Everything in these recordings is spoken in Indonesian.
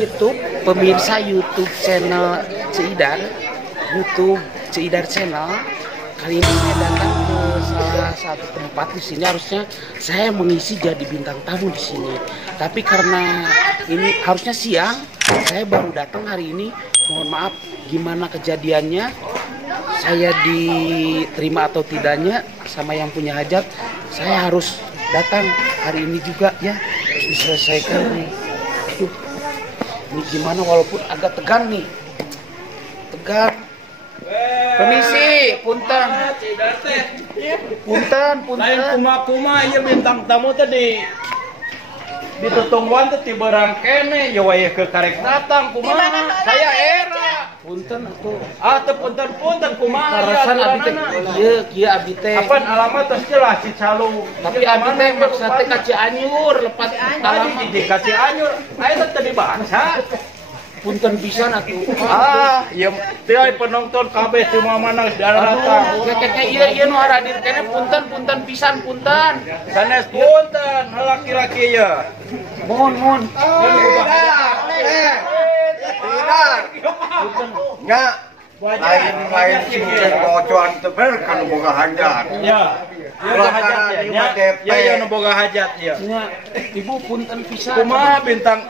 YouTube, pemirsa YouTube channel Ceidar, YouTube Ceidar channel. Kali ini saya datang ke salah satu tempat di sini. Harusnya saya mengisi jadi bintang tamu di sini, tapi karena ini harusnya siang, saya baru datang hari ini. Mohon maaf, gimana kejadiannya? Saya diterima atau tidaknya sama yang punya hajat? Saya harus datang hari ini juga ya, harus diselesaikan nih. Aduh, ini gimana walaupun agak tegang nih, tegang. Permisi, punten. Punten. Lain kuma-kuma ieu bintang tamu tadi ditutungwan teh ti barang kene ya wayah ke karek datang kumaha saya era. Punten atuh. Teu punten kumaha Karasan abi teh kieu abi teh. Apaan alamat teh jelas Cicalu. Tapi abi teh maksudna teh ka Cianjur, lepat alamat di ka Cianjur. Aya teh dibaca. Punten pisan atuh. Ya teu penonton kabeh cuma mana datang. Kayak ieu nu haradir kene punten pisan punten. Sanes punten laki-laki ya. Mohon. Nya lain cincin kocoan tebel kan boga hajat. Ya. Ya nu boga hajat ya. Nya ibu punten pisan. Kumaha bintang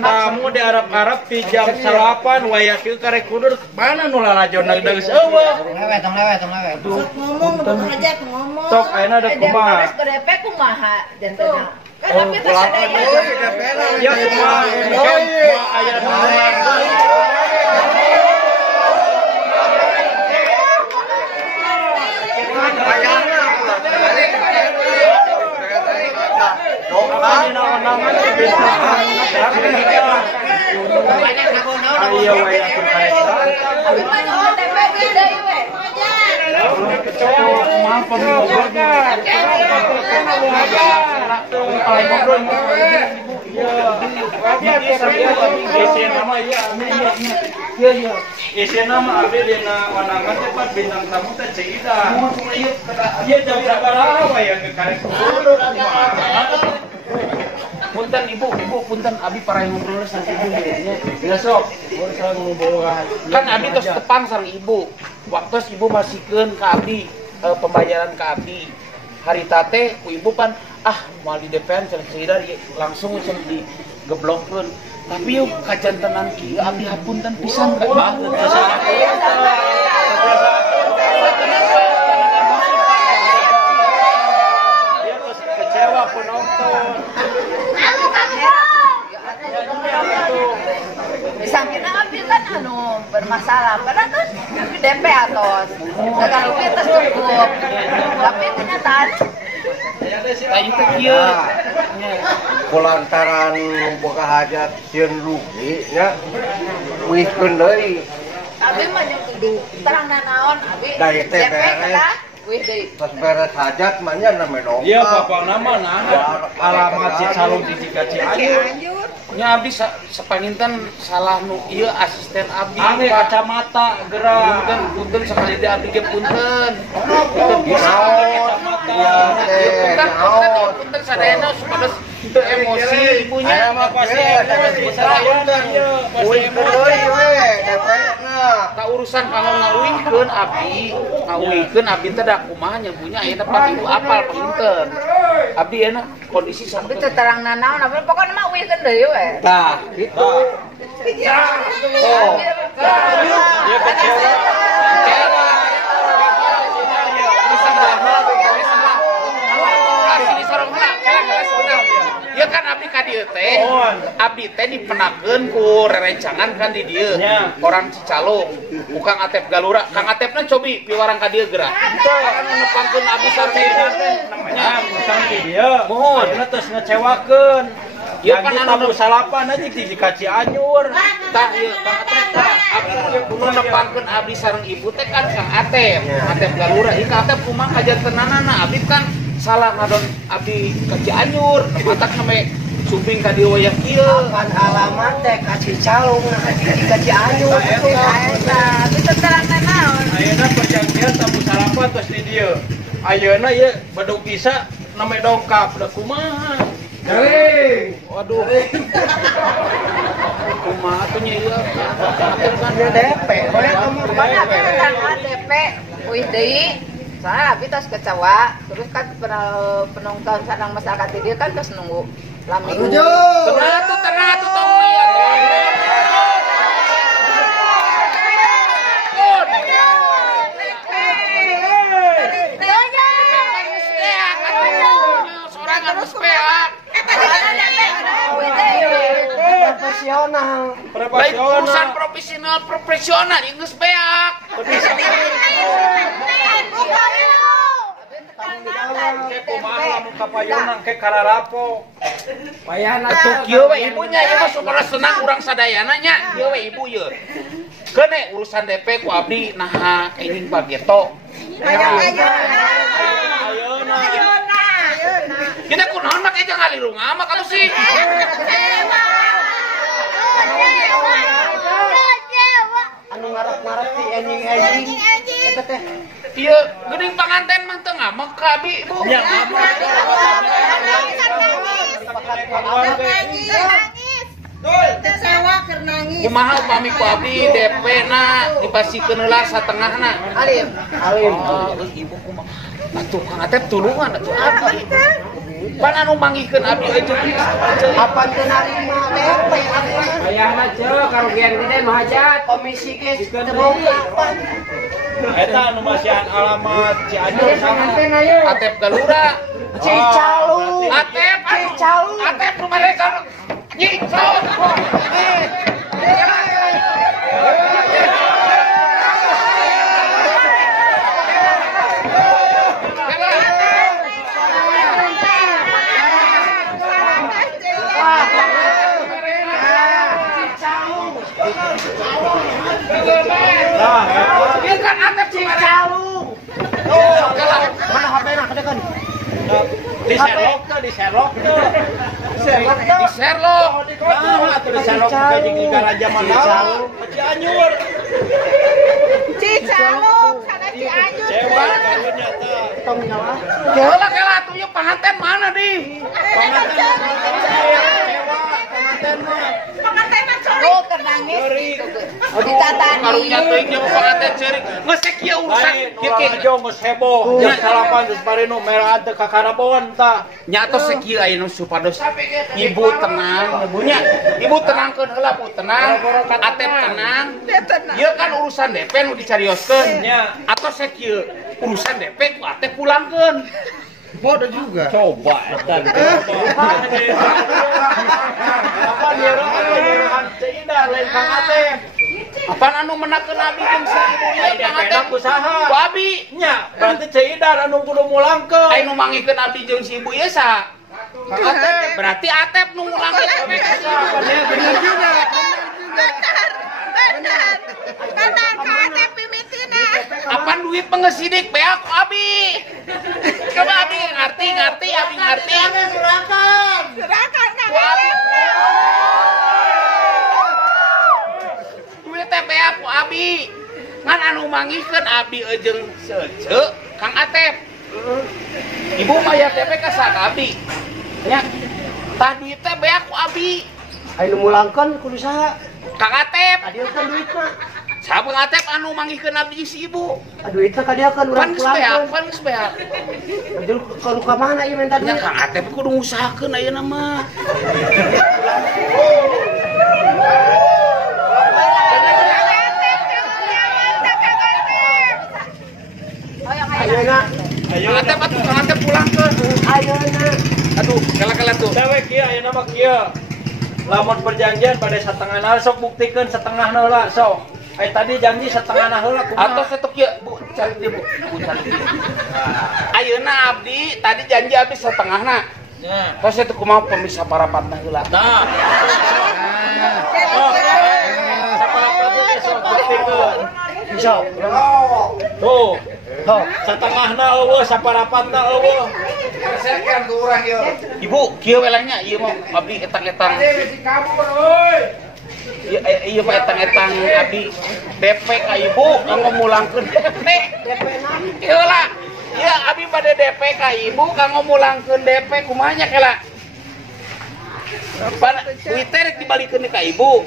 tamu di Arab-Arab di jam 8 wayah kieu karek kudur mana nu lalajonna geus eueuh. Tong lewet. Ngomong betul aja ngomong. Tok ayeuna ada kumaha? Beres BDP kumaha jantena. Oh, pulang dulu di DPR. Ya kumaha aya nomor. Ayo wayah karek. Isi nama abdi dina wanangan cepat bintang tamu teh Ceidar. Ieu jam sabaraha wayah ke karek. Punten ibu punten abi para ngobrol sareng ibu nya. Ya sok, urang ngobrol. Kan abi tos tepang sareng ibu. Waktu ibu masihkeun ka abdi pembayaran ka abdi. Harita teh ku ibu pan moal di DPR sareng Ceidar langsung cenah digeblokkeun. Tapi yuk kajantenan kieu abi hapunten pisan ka banget. Dia terus kecewa penonton. Disangkina abi kan anu bermasalah, padahal kan abi DP atos. Segala rugi terus cukup. Tapi kenyataan Aing teh kieu. Kulantaran boga hajat sieun rugi nya wihkeun deui. abi mah jeung kudu terang naon abi Dari teh DP beres. kata wih deui. Pas beres hajat mah nya name dongkap. Iya bapak nama nah alamat Cicalu di Cianjur. Nya abdi sapanginten salah nu ieu asisten abdi. Abi kacamata gerak. Punten sakali di abdi ge punten. Punten sadayana supados teu emosi ibunya. Aya mah pasti emosi sadayana ieu. Pasti emosi. Ka urusan kalau ngawihkeun abdi teh da kumaha nya punya aya tempat ibu apal pinten. Abdi enak kondisi Abi sampai teu terang naon abi pokona mah wihkeun deui we. Tah, gitu. Oh. Dia kecewa. Ya kan abdi ka dieu teh. Abdi teh dipenakeun ku rerencangan kan di dieu. Orang Cicalung, bukan Atep Galura. Kang Atepna cobi piwarang ka dieu gerak. Itu kan nepangkeun abdi sareng Namanya misalnya dia. Mohon. Ayeuna terus ngecewakeun. Ya Yang kan kita anu salapan aja di Cianjur. tah ieu Kang Atep tah. Abdi kudu nepangkeun abdi sareng ibu teh kan Kang Atep. Atep Galura. Ieu Kang Atep kumaha kajantenanana abdi kan salah ngadon abdi ka Cianjur. Matak sampe suping ka dieu wayah kieu. Pan alamat teh ka Cicalung ka Cianjur itu eta. Abi teu terang naon. Ayeuna perjanjian tamu salapan terus di dia. Ayeuna ieu badog bisa name dongkap da kumaha. Waduh. Kumaha tuh nya ieu? Kan dia DP. Banyak kan DP. Wih deui. Saya abi tas kecewa. Terus kan penonton sareng masyarakat dia kan terus nunggu lami. Tenang tuh tong liat. Profesional Inggris beak. Ke kararapo. Payahna tuh kieu we ibunya ieu mah supaya senang urang sadayana nya. Kieu we ibu ye. Kene urusan DP ku abdi naha ingin bageto. Ayeuna. Kita kunaon make jeung ngalirunga mah kalau sih. Anu ngarep-ngarep ti anjing eta teh. Ieu geuning panganten mah teu ngamek ka abi ibu. Ya ngamek. Kumaha upami ku abdi DP na dipasikeun heula satengahna. Alim. Ibu kumaha? Atuh Kang Atep tulungan atuh abdi. Pan anu manggihkeun abdi itu Apa teu narima DP? Ayahna ceu karugian gede mah hajat. Komisi ge teu boga. Eta anu masihan alamat Cianjur sama. Atep Galura. Cicalu. Atep Cicalu. Atep rumah mereka. Nyicau. Biarkan Atep Cicalu. Mana HP-na kadekan? Di Sherlock tuh. Di Sherlock. Nah, atuh di Sherlock juga jeung Raja Mandala. Cianjur. Cicalung kana Cianjur. Cewa kawinnya teh. Tong nyawa. Heula kela atuh ieu panganten mana di? Pengantin mah curi. Oh, kenangis. Ditatani. Karunya teuing jeung panganten ceurik. Geus kieu urusan kieu Kieu aja geus heboh. Jam 8 geus bari nu merah teh ka Karaboan tah. nya tos sakieu aya nu supados ibu tenang ibunya ibu tenangkeun heula Bu tenang Atep tenang ieu kan urusan DP nu dicarioskeun Nya. atos sakieu urusan DP ku Atep pulangkeun Bodoh juga. Coba eta. Apa dia orang Ceindah lain Kang Atep. apaan anu menakeun abi jeung si ibu ieu Kang Atep usaha. ku abi Nya, berarti Ceindah anu kudu mulangkeun. aya nu manggihkeun abi jeung si ibu ieu sa Kang Atep berarti Atep nu ngulangkeun DP ka si ibu Bener juga. Benar. Kang Atep pimitina. apaan duit pengesidik beak ku abi coba abi ngerti abi ngerti Silakan Kang Atep. duit teh beak ku abi ngan anu manggihkeun abi jeung seuceu Kang Atep ibu maya DP ka sa abi nya tah duit teh beak ku abi Ayo mulangkeun kudu saha? Kang Atep Adieukeun duit mah. saha Kang Atep anu manggihkeun abi si ibu Duit teh kadieukeun urang pulangkeun. pan geus beak Ajul kalau ka mana ieu minta nya duit? Kang Atep kudu ngusahakeun ayeuna mah Ayeuna. Kang Atep atuh Kang Atep pulangkeun Ayeuna. aduh kala-kala tuh Dewek kieu ayeuna mah kieu. Lamun perjanjian pada setengahna sok buktikeun setengahna heula sok. Tadi janji setengahna heula kumaha? atau setok ya Bu cari dia Bu cari dia ayeuna abdi tadi janji abdi setengahna Nya. tos itu kumaha pemisah parapatna heula Nah. Saparapat teh sok buktikeun. Bisa. Tuh. Setengahna eueuh saparapatna eueuh. Persenkan ke urang ieu. ibu kieu welehnya ieu mah abdi etang-etang ieu mah etang-etang abdi DP ka ibu kanggo mulangkeun DP heula ieu abdi bade DP ka ibu kanggo mulangkeun DP kumaha nya kela Twitter dibalikeun ka ibu.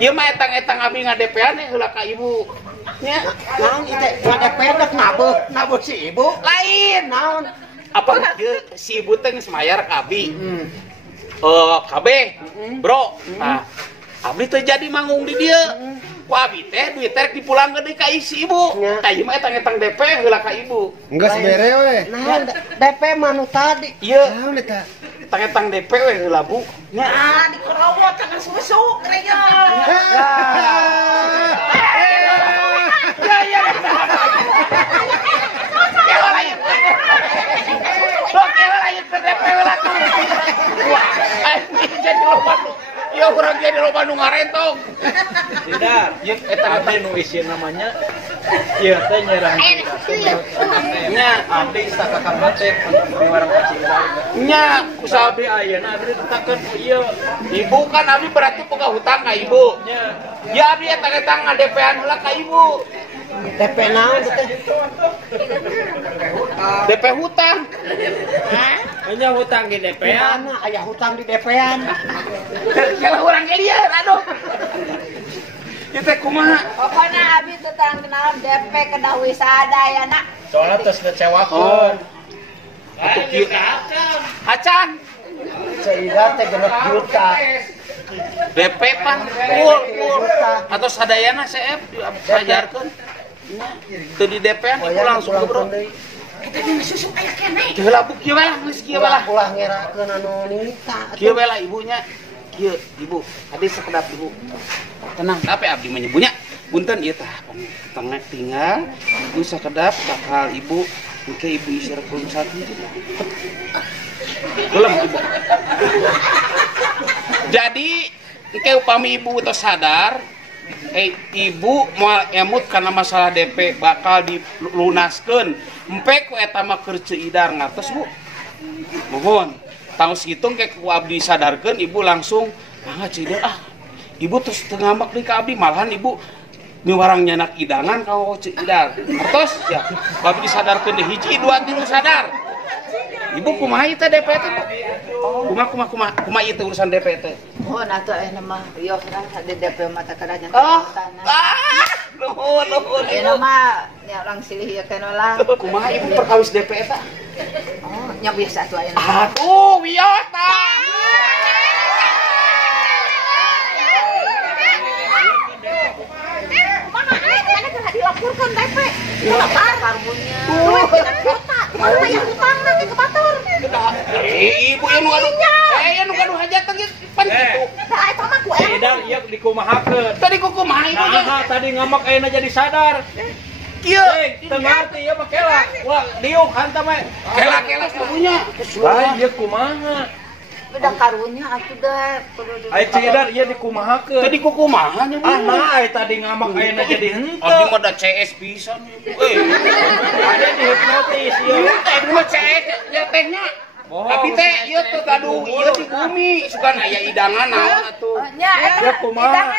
Ieu mah etang-etang abi ngadepean heula ka ibu. Nya, Naon itu ngadepean nabuh si ibu. lain naon? Apa ieu si ibu teh geus mayar ka abi. KB, bro. Nah, abdi teh jadi manggung di dieu. Ku abi teh duit teh dipulangkeun deui ka si ibu. Tah ieu mah etang-etang DP heula ka ibu. Enggak sebere we. Naon DP manu tadi. Ieu Naon eta? etang-etang DP we heula Bu. Nya dikerobot jangan susuk ya. Ya. Kela lain. Kela lain ke DP heula. Wah, jadi loba. Ya urang jadi loba nu ngarentong. Tidak, eta abdi nu isi namanya ieu teh nyerah. Nya Abdi sakakang teh di warung kacing. nya Usaha abdi ayeuna abdi tetakeun ieu. ibu kan abi berarti boga hutang ka ibu. Nya Ya abi etang-etang ngadepean heula ka ibu. DP naon teh? DP hutang. hanya hutang di DP-an. Mana aya hutang di DP-an? Kalau orang ge lieur aduh. Ieu teh kumaha? Pokoknya abi tetang kenal DP kena wisada ya nak. Soalnya tos ngecewakeun. Acan. Caiga teh 6 juta. DP pan full. Atau sadayana CF diajarkeun. Teu di DP-an ibu langsung bro. Kita di susu aya keneh. Kieu lah bu, kieu lah, geus kieu lah. Ulah ngerakeun anu nita. Kieu lah ibunya. Kieu ibu, adi sakedap ibu. Tenang, tapi abdi menyebutnya punten ieu tah tengah tinggal ibu sakedap bakal ibu engke ibu isi rekening satu. Belum ibu. Jadi engke upami ibu tos sadar ibu moal emut karena masalah DP bakal dilunaskeun empe ku eta mah keur Ceidar ngartos Bu. Mohon tangos hitung ke ku abdi sadarkeun ibu langsung Ceidar ibu terus teu ngambek deui ka abdi malahan ibu miwarang nyanak idangan ka Ceidar ngartos ya abdi sadarkeun deui hiji dua tilu sadar. Ibu kumaha ieu teh DP teh? Kumaha ieu teh urusan DP teh? Oh, nato aya mah rios lah di DP mata kadajan tanah. Nuhun. Aya mah nya urang silih ieu kana lah. Kumaha ibu perkawis DP eta? Oh, nya biasa atuh aya. Aduh, wiota. Mana aya kana keur dilaporkan DP. Kenapa karbonnya? Duit kota. Mana aya hutang nanti ke batur. Ibu yang nu gaduh hajat teh pan kitu. Tah eta mah ku aya. Tidak, ieu dikumahakeun. Tadi kumaha ibu teh? Nah, tadi ngamak ayeuna jadi sadar. Kieu. Teu ngarti ieu mah kela. Wah, diuk hantam we. Kela-kela punya. Lain ieu kumaha? Udah karunya atuh dah. Ai Ceidar ieu dikumahakeun. Tadi kumaha nya Bu? Nah, ai tadi ngamak ayeuna jadi henteu. Abdi mah da CS pisan ibu. Ada dihipnotis ieu. Ibu mah CS nya tehnya. Tapi teh ieu teh gaduh ieu di bumi sugan aya idangan naon atuh. Nya eta. Ya, kumaha?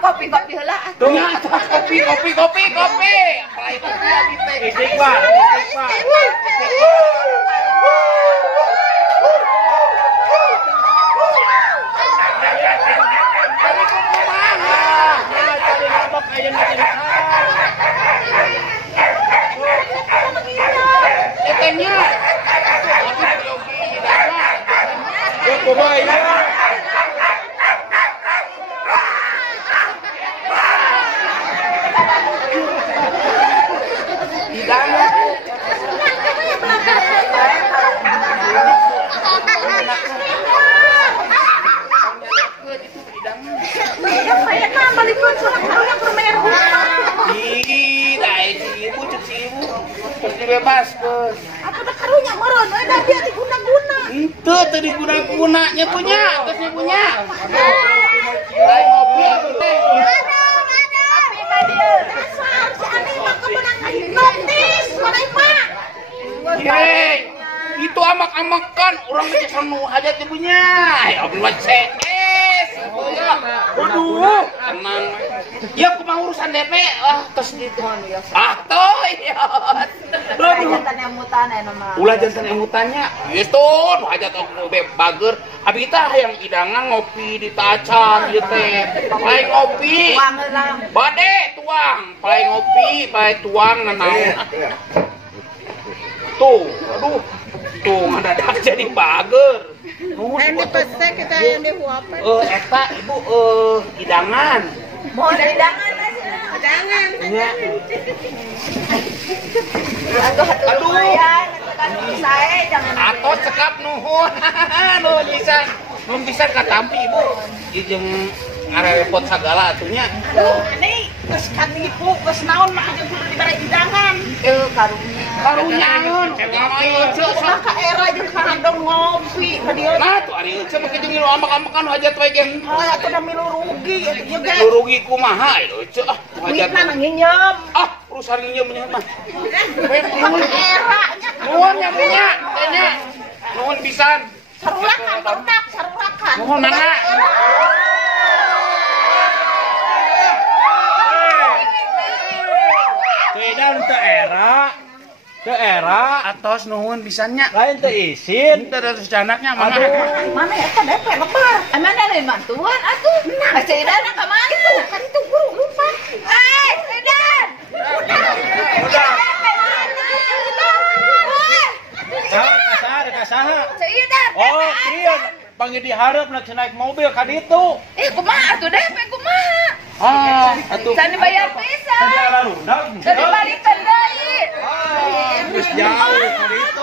Kopi heula atuh. Tuh kopi. Apalagi kopi abdi teh. Istighfar. Etenya. Ieu kumaha ieu? Dibebaskeun. Apa dah karunya meureun we da dia diguna-guna. Henteu teu diguna-gunanya punya, geus punya. Lain ngopi atuh teh. Tapi tadi dasar si Ani mah kemenang notis mana mah. Hei, itu amak-amakan orang itu nu hajat ibunya. Ya Allah CS. Waduh, tenang. Ya kumaha urusan DP? Tos gitu. Toh iya. Jantan yang mutan aya mah. Ulah jantan emutannya. Geus tuh nu hajat bager Abi tah yang hidangan ngopi di tacan ieu teh. Paling ngopi. Bade tuang, paling ngopi, paling tuang nanaon. Tuh, aduh. Tuh ngadadak jadi bager. Yang dipesek kita yang dihuapin. Eta ibu hidangan. Mau hidangan Jangan. Iya. Aduh, lumayan. Kan saya jangan. Atau cekap nuhun. Nuhun bisa katampi ibu. Ieu jeung ngarepot sagala atunya. Ini geus katipu, geus naon mah aja kudu dibere hidangan. Karunya. Karunyaeun. Udah ka era jeung handong ngopi ka dieu. Nah tuh ari euceuk make jeung ambak-ambakan hajat wae jeung. Atuh da milu rugi atuh juga. Rugi kumaha euceuk hajat. Duitna nang nginjem. Urusan nginjem mah mah. Bukan eranya. Nuhun ya punya, tanya. Nuhun pisan. Sarulakan, barudak, sarulakan. Nuhun nana. Tidak untuk era Atos nuhun pisannya. lain teu isin. Teu ada sejanaknya mana? Mana eta DP lembar? Mana dari bantuan atuh? Nah, Cidan ka mana? Kan itu buru lupa. Cidan. Kasaha. Cidan. Oh, iya. Panggil diharap nak naik mobil ka ditu. Kumaha atuh DP kumaha? Atuh. Can dibayar pisan. Tadi ala rundak. Dari balik deui. Geus jauh ka ditu.